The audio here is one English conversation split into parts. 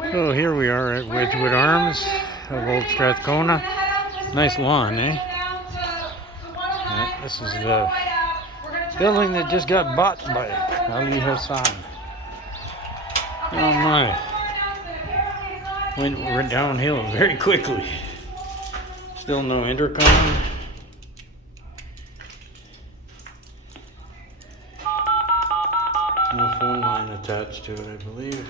So here we are at Wedgewood Arms of Old Strathcona. Nice lawn, eh? This is the building that just got bought by Ali Hassan. Oh my. Went downhill very quickly. Still no intercom. No phone line attached to it, I believe.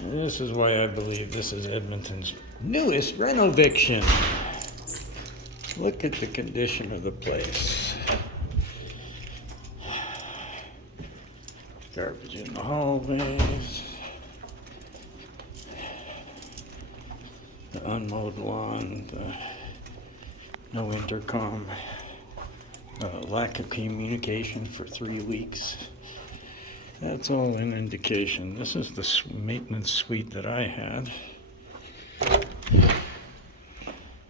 This is why I believe this is Edmonton's newest renoviction. Look at the condition of the place. Garbage in the hallways. The unmowed lawn. No intercom. Lack of communication for 3 weeks. That's all an indication. This is the maintenance suite that I had.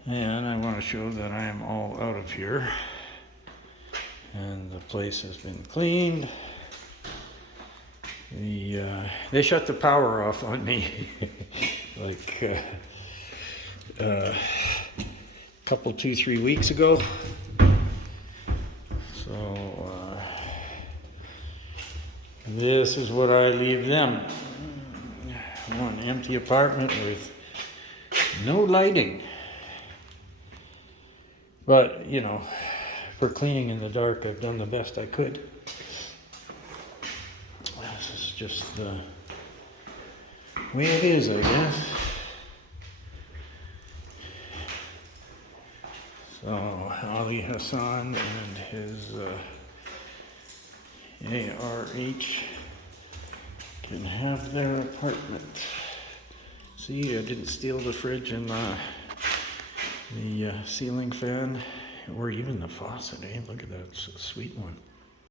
And I want to show that I am all out of here. And the place has been cleaned. They shut the power off on me like a couple, 2-3 weeks ago. So this is what I leave them. One empty apartment with no lighting. But, you know, for cleaning in the dark, I've done the best I could. This is just the way it is, I guess. So, Ali Hassan and his ARH can have their apartment. See, I didn't steal the fridge and the ceiling fan, or even the faucet, eh? Look at that, it's a sweet one.